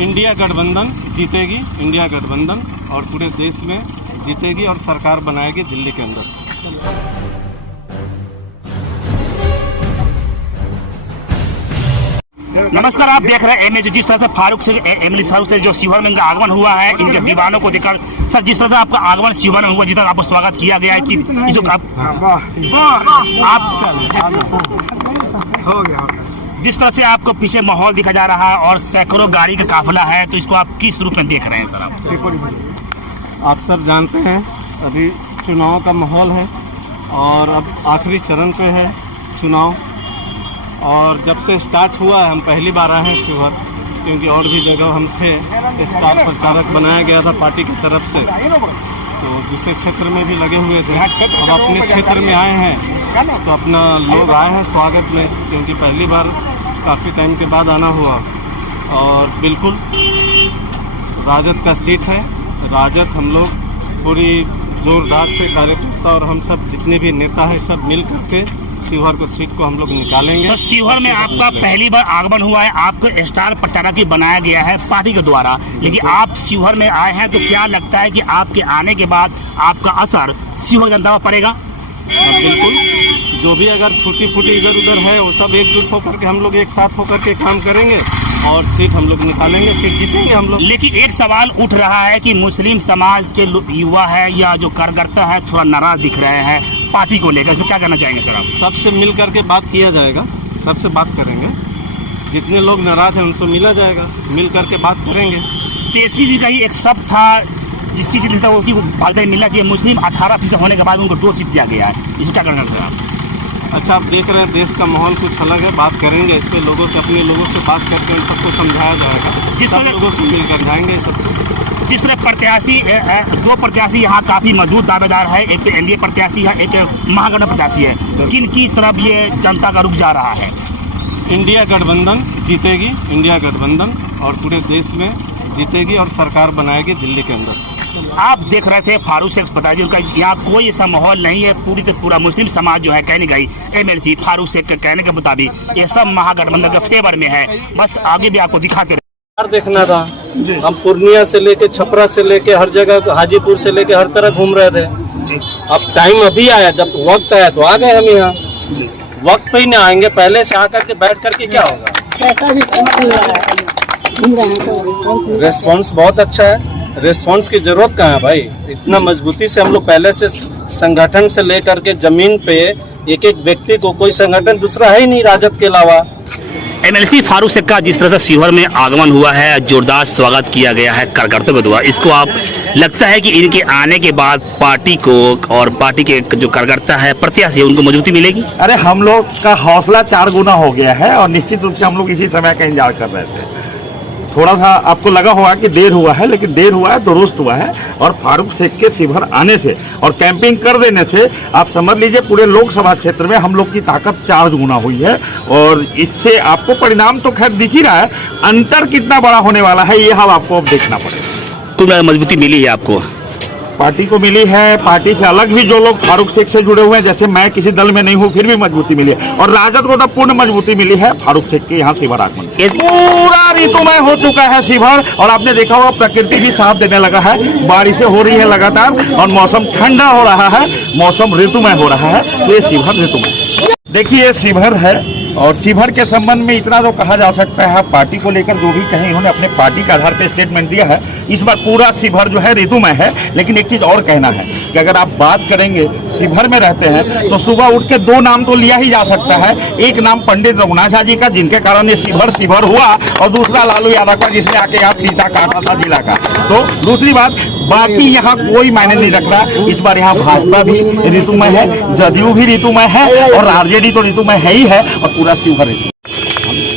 India गठबंधन जीतेगी, India गठबंधन और पूरे देश में जीतेगी और सरकार बनाएगी दिल्ली के अंदर। नमस्कार, आप देख रहे हैं एमएच। जिस तरह से फारूक से जो शिवहर में इनका आगमन हुआ है, इनके दीवानों को देखकर सर, जिस तरह से आपका आगमन शिवहर में हुआ, जिस तरह आपको स्वागत किया गया है कि जिस तरह से आपको पीछे माहौल दिखा जा रहा है और सैकड़ों गाड़ी का काफिला है, तो इसको आप किस रूप में देख रहे हैं सर? आप सब जानते हैं अभी चुनाव का माहौल है और अब आखिरी चरण पे है चुनाव। और जब से स्टार्ट हुआ है, हम पहली बार आए हैं शिवहर, क्योंकि और भी जगह हम थे। स्टार प्रचारक बनाया गया था पार्टी की तरफ से, तो दूसरे क्षेत्र में भी लगे हुए थे। अब अपने क्षेत्र में आए हैं तो अपना लोग आए हैं स्वागत में, क्योंकि पहली बार काफ़ी टाइम के बाद आना हुआ। और बिल्कुल राजद का सीट है। राजद हम लोग पूरी जोरदार से कार्यकर्ता और हम सब जितने भी नेता हैं सब मिल करके शिवहर को सीट को हम लोग निकालेंगे। सर, शिवहर में आपका पहली बार आगमन हुआ है, आपको स्टार प्रचारक ही बनाया गया है पार्टी के द्वारा, लेकिन आप शिवहर में आए हैं, तो क्या लगता है कि आपके आने के बाद आपका असर शिवहर जनता पर पड़ेगा? बिल्कुल, जो भी अगर छोटी फूटी इधर उधर है वो सब एकजुट होकर के हम लोग एक साथ होकर के काम करेंगे और सीट हम लोग निकालेंगे, सीट जीतेंगे हम लोग। लेकिन एक सवाल उठ रहा है कि मुस्लिम समाज के युवा है या जो कार्यकर्ता है थोड़ा नाराज दिख रहे हैं पार्टी को लेकर, इसमें क्या करना चाहेंगे सर आप? सबसे मिल करके बात किया जाएगा, सबसे बात करेंगे। जितने लोग नाराज हैं उनसे मिला जाएगा, मिल करके बात करेंगे। तेजस्वी जी का ही एक शब्द था जिसकी चिंता होती है वो मिलना चाहिए। मुस्लिम 18% होने के बाद उनको 2 सीट दिया गया है, इसमें क्या करना सर आप? अच्छा, आप देख रहे हैं देश का माहौल कुछ अलग है, बात करेंगे इस पर लोगों से, अपने लोगों से बात करके उन सबको समझाया जाएगा। सब लोगों से मिलकर जाएंगे सबको। जिस तरह प्रत्याशी 2 प्रत्याशी यहाँ काफी मजबूत दावेदार है, एक तो एनडीए प्रत्याशी है, एक महागठबंधन प्रत्याशी है, किन की तरफ ये जनता का रुख जा रहा है? इंडिया गठबंधन जीतेगी, इंडिया गठबंधन और पूरे देश में जीतेगी और सरकार बनाएगी दिल्ली के अंदर। आप देख रहे थे फारूक शेख बताइए, उनका यहाँ कोई ऐसा माहौल नहीं है। पूरी से पूरा मुस्लिम समाज जो है कहने गई एमएलसी फारूक शेख के कहने के मुताबिक ये सब महागठबंधन के फेवर में है। बस आगे भी आपको दिखाते रहे। देखना था, हम पूर्णिया से लेके छपरा से लेके हर जगह, हाजीपुर से लेके हर तरह घूम रहे थे। अब टाइम अभी आया, जब वक्त आया तो आ गए हम यहाँ। वक्त पे ही ना आएंगे, पहले से आकर के बैठ करके क्या होगा? रेस्पॉन्स बहुत अच्छा है। रेस्पॉन्स की जरूरत कहाँ है भाई? इतना मजबूती से हम लोग पहले से संगठन से लेकर के जमीन पे एक एक व्यक्ति को, कोई संगठन दूसरा है ही नहीं राजद के अलावा। एमएलसी फारूक शेख का जिस तरह से शिवहर में आगमन हुआ है, जोरदार स्वागत किया गया है कार्यकर्ताओं के द्वारा, इसको आप लगता है कि इनके आने के बाद पार्टी को और पार्टी के जो कार्यकर्ता है, प्रत्याशी है, उनको मजबूती मिलेगी? अरे, हम लोग का हौसला 4 गुना हो गया है और निश्चित रूप से हम लोग इसी समय का इंतजार कर रहे थे। थोड़ा सा आपको लगा होगा कि देर हुआ है, लेकिन देर हुआ है दुरुस्त हुआ है। और फारूक शेख के शिवहर आने से और कैंपिंग कर देने से आप समझ लीजिए पूरे लोकसभा क्षेत्र में हम लोग की ताकत 4 गुना हुई है। और इससे आपको परिणाम तो खैर दिख ही रहा है, अंतर कितना बड़ा होने वाला है ये हम आपको अब देखना पड़ेगा। कुछ मजबूती मिली है आपको? पार्टी को मिली है। पार्टी से अलग भी जो लोग फारूक शेख से जुड़े हुए हैं, जैसे मैं किसी दल में नहीं हूँ, फिर भी मजबूती मिली है। और राजद को तो पूर्ण मजबूती मिली है फारूक शेख के यहाँ शिवहर आगमन से। पूरा ऋतुमय हो चुका है शिवहर, और आपने देखा होगा प्रकृति भी साथ देने लगा है, बारिशें हो रही है लगातार और मौसम ठंडा हो रहा है, मौसम ऋतुमय हो रहा है। तो ये शिवहर ऋतुमय, देखिए शिवहर है। और शिवहर के संबंध में इतना तो कहा जा सकता है, पार्टी को लेकर जो भी कहें, इन्होंने अपने पार्टी के आधार पर स्टेटमेंट दिया है। इस बार पूरा शिवहर जो है ऋतुमय है। लेकिन एक चीज और कहना है कि अगर आप बात करेंगे, शिवहर में रहते हैं तो सुबह उठ के 2 नाम तो लिया ही जा सकता है। एक नाम पंडित रघुनाथ झा जी का, जिनके कारण ये शिवहर हुआ, और दूसरा लालू यादव का, जिसने आके यहाँ फीता काटा था जिला का। तो दूसरी बात, बाकी यहाँ कोई मायने नहीं रख रहा। इस बार यहाँ भाजपा भी ऋतुमय है, जदयू भी ऋतुमय है और आरजेडी तो ऋतुमय है ही है, और पूरा शिवहर ऋतुमय।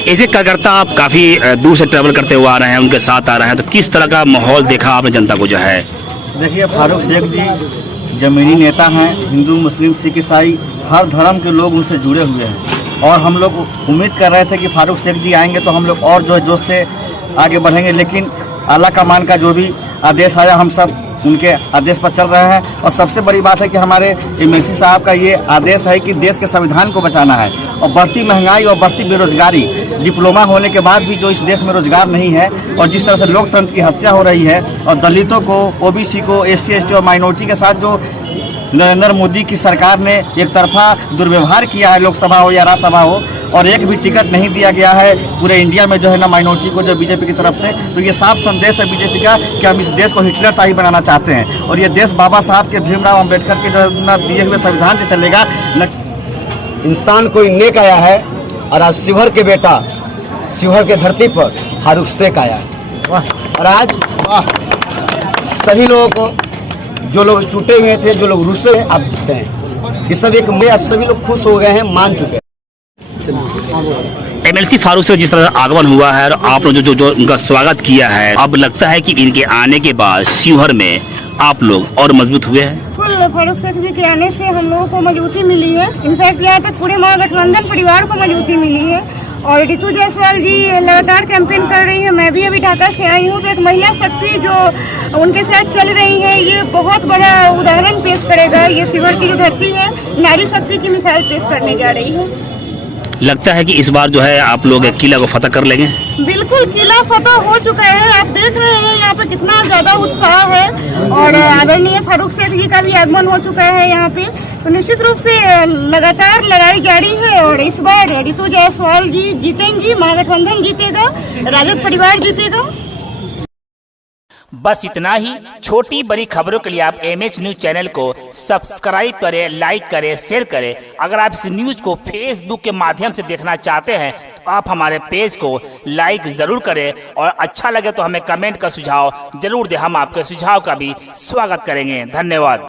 ऐसे कार्यकर्ता आप काफी दूर से ट्रैवल करते हुए आ रहे हैं, उनके साथ आ रहे हैं, तो किस तरह का माहौल देखा आपने जनता को जो है? देखिए, फारूक शेख जी जमीनी नेता हैं। हिंदू, मुस्लिम, सिख, ईसाई हर धर्म के लोग उनसे जुड़े हुए हैं। और हम लोग उम्मीद कर रहे थे कि फारूक शेख जी आएंगे तो हम लोग और जोश से आगे बढ़ेंगे। लेकिन आला कमान का जो भी आदेश आया, हम सब उनके आदेश पर चल रहे हैं। और सबसे बड़ी बात है कि हमारे एमएलसी साहब का ये आदेश है कि देश के संविधान को बचाना है। और बढ़ती महंगाई और बढ़ती बेरोजगारी, डिप्लोमा होने के बाद भी जो इस देश में रोजगार नहीं है, और जिस तरह से लोकतंत्र की हत्या हो रही है, और दलितों को, ओबीसी को, एससी एसटी और माइनॉरिटी के साथ जो नरेंद्र मोदी की सरकार ने एक तरफा दुर्व्यवहार किया है, लोकसभा हो या राज्यसभा हो, और एक भी टिकट नहीं दिया गया है पूरे इंडिया में जो है ना माइनॉरिटी को, जो बीजेपी की तरफ से। तो ये साफ संदेश है बीजेपी का कि हम इस देश को हिटलर शाही बनाना चाहते हैं, और ये देश बाबा साहब के, भीमराव अंबेडकर के जो ना दिए हुए संविधान से चलेगा न। इंसान कोई नेक आया है, और आज शिवहर के बेटा, शिवहर के धरती पर फारूक शेख आया है। और आज सभी लोगों को, जो लोग टूटे हुए थे, जो लोग रुसे हैं, आप दिखते हैं कि सभी सभी लोग खुश हो गए हैं, मान चुके हैं। एमएलसी फारूक से जिस तरह आगमन हुआ है और आप लोग जो उनका स्वागत किया है, अब लगता है कि इनके आने के बाद शिवहर में आप लोग और मजबूत हुए हैं। बिल्कुल, फारूक शेख जी के आने से हम लोगों को मजबूती मिली है। इनफैक्ट यहाँ तक पूरे महागठबंधन परिवार को मजबूती मिली है। और रितु जायसवाल जी लगातार कैंपेन कर रही है। मैं भी अभी ढाका से आई हूँ, तो एक महिला शक्ति जो उनके साथ चल रही है, ये बहुत बड़ा उदाहरण पेश करेगा। ये शिवहर की जो धरती है, नारी शक्ति की मिसाल पेश करने जा रही है। लगता है कि इस बार जो है आप लोग किला को फतह कर लेंगे। बिल्कुल, किला फतह हो चुका है। आप देख रहे हैं यहाँ पे कितना ज्यादा उत्साह है, और आदरणीय फारूक शेख जी का भी आगमन हो चुका है यहाँ पे। तो निश्चित रूप से लगातार लड़ाई जारी है, और इस बार रितु जायसवाल जी जीतेंगी, महागठबंधन जीतेगा, राजद परिवार जीतेगा। बस इतना ही। छोटी बड़ी खबरों के लिए आप एमएच न्यूज चैनल को सब्सक्राइब करें, लाइक करें, शेयर करें। अगर आप इस न्यूज को फेसबुक के माध्यम से देखना चाहते हैं तो आप हमारे पेज को लाइक जरूर करें, और अच्छा लगे तो हमें कमेंट का सुझाव जरूर दें। हम आपके सुझाव का भी स्वागत करेंगे। धन्यवाद।